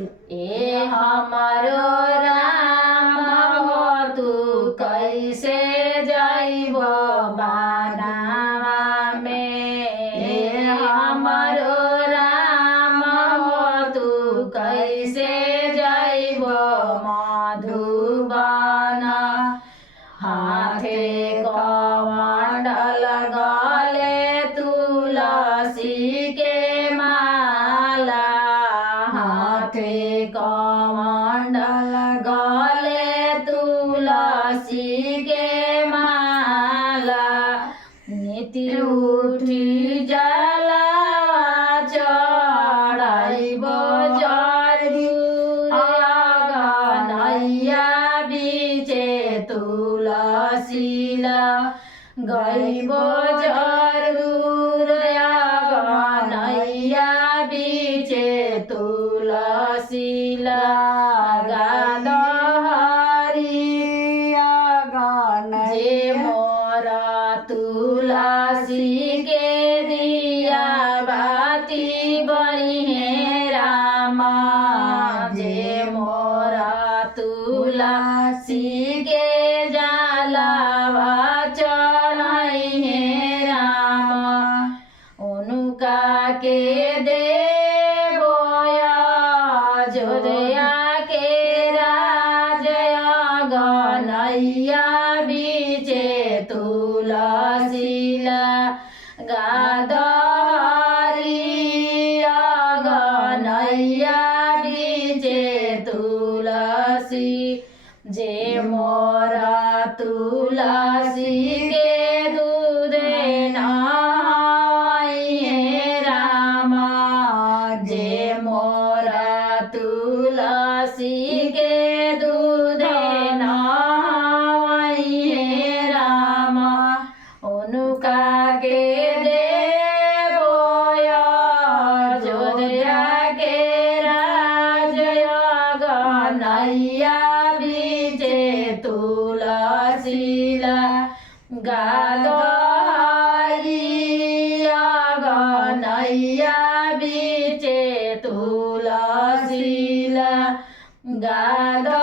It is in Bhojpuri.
ए हमारो राम हो तू कैसे जाइब बानावा में। ए हमारो राम हो तू कैसे जाइब मधुबन। हाथे कमंडल गले तुलसी के माला। हाथे कमंडल गले तुलसी के माला। नीति उठी जला चढ़ाइब गनैया बीचे तुलसीला। गइब जरूर गनैया बीचे तुलसीला। गादहरिया जे मोरा तुलसी के दिया बाती बनिहे रामा। जे मोरा तुलसी के जलावा चढ़ाइहे रामा। उनका के देवोया जोदया के राजया गनैया बीचे तुलसीला। गादहरिया गनैया बीचे तुलसी। जे मोरा तुलसी के दूध नहाइहे रामा। जे मोरा तुलसी के दूध नहाइहे रामा। उनका के देवोया जोदया के राजया गनैया बीचे तुलसीला। गादहरिया गनैया बीचे तुलसीला। गादहरिया